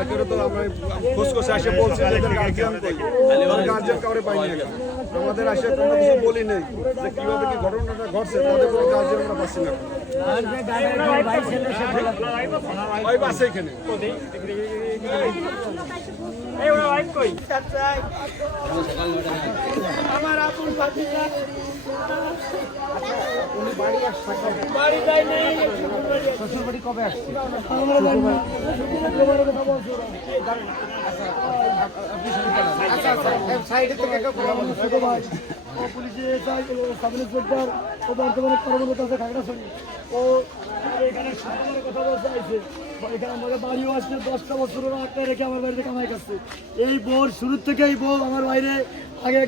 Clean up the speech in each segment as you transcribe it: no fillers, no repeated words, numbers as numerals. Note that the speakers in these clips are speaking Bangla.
আগের তো আমরা খোঁজ করছে এসে বলছি যে গার্জিয়ান কই, গার্জিয়ান কাউরে পাইনি এখন। আমাদের আসে কোনো কিছু বলি নেই যে কিভাবে কি ঘটনাটা ঘটছে, তাদের কোনো গার্জিয়ান আমরা পাচ্ছি না। ভাই বাসে এখানে আমার আপন ভাতিজা বাড়ি যায় নেই। শ্বশুর বাড়ি কবে আসছে? পুলিশে সাব ইন্সপেক্টর ও বর্তমানে কর্মরত আছে খাগড়াছড়ি। ও এখানে শুক্রবারের কথা বলতে চাইছে, এখানে আমাদের বাড়িও আসছে 10টা বছর আটটা রেখে আমার বাড়িতে কামাই করছে। এই বউর শুরুর থেকে এই বউ আমার বাইরে আগে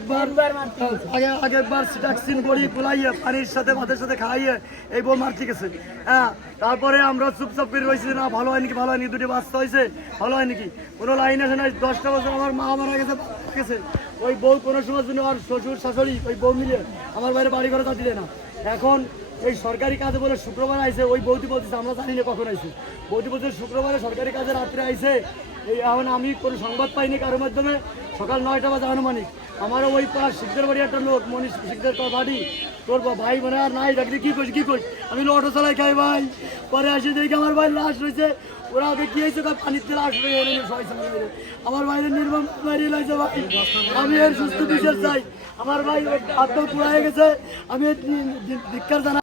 একবার সিটাক্সিন বড়ি গোলাইয়ে পানির সাথে ভাতের সাথে খাইয়ে এই বউ মারতে গেছে। হ্যাঁ, তারপরে আমরা চুপচাপ করে রয়েছি না ভালো হয় নাকি, ভালো হয়নি, দুটি বাচ্চা হয়েছে, ভালো হয় নাকি, কোনো লাইন আসে না। 10টা বছর আমার মা মারা গেছে, ওই বউ কোনো সময় জন্য আর শ্বশুর শাশুড়ি ওই বউ মিলে আমার বাইরে বাড়ি ঘরে তা দিলে না। এখন এই সরকারি কাজে বলে শুক্রবার আইছে, ওই বৌদি বলতেছে, আমরা জানি না কখন আইছে। বৌদি বলছে শুক্রবারে সরকারি কাজে রাত্রে আইছে। এই এখন আমি কোনো সংবাদ পাইনি কারোর মাধ্যমে। সকাল 9টা বাজে আনুমানিক আমারও ওই পাশ শিখদের বাড়ি একটা লোক মনীষ শিখদের বাড়ি, তোর ভাই মানে আর নাই ডাকলে কি করিস আমি অটো চালাই খাই ভাই। পরে আসে দেখি আমার ভাই লাশ রয়েছে, ওরা আগে কি হয়েছে পানিতে লাশ রয়ে আমার বাইরে নির্মম মারিয়ে লাগছে ভাই। আমি এর সুস্থ বিচার চাই। আমার ভাই হাত পা পুড়া হয়ে গেছে, আমি ধিক্কার জানাই।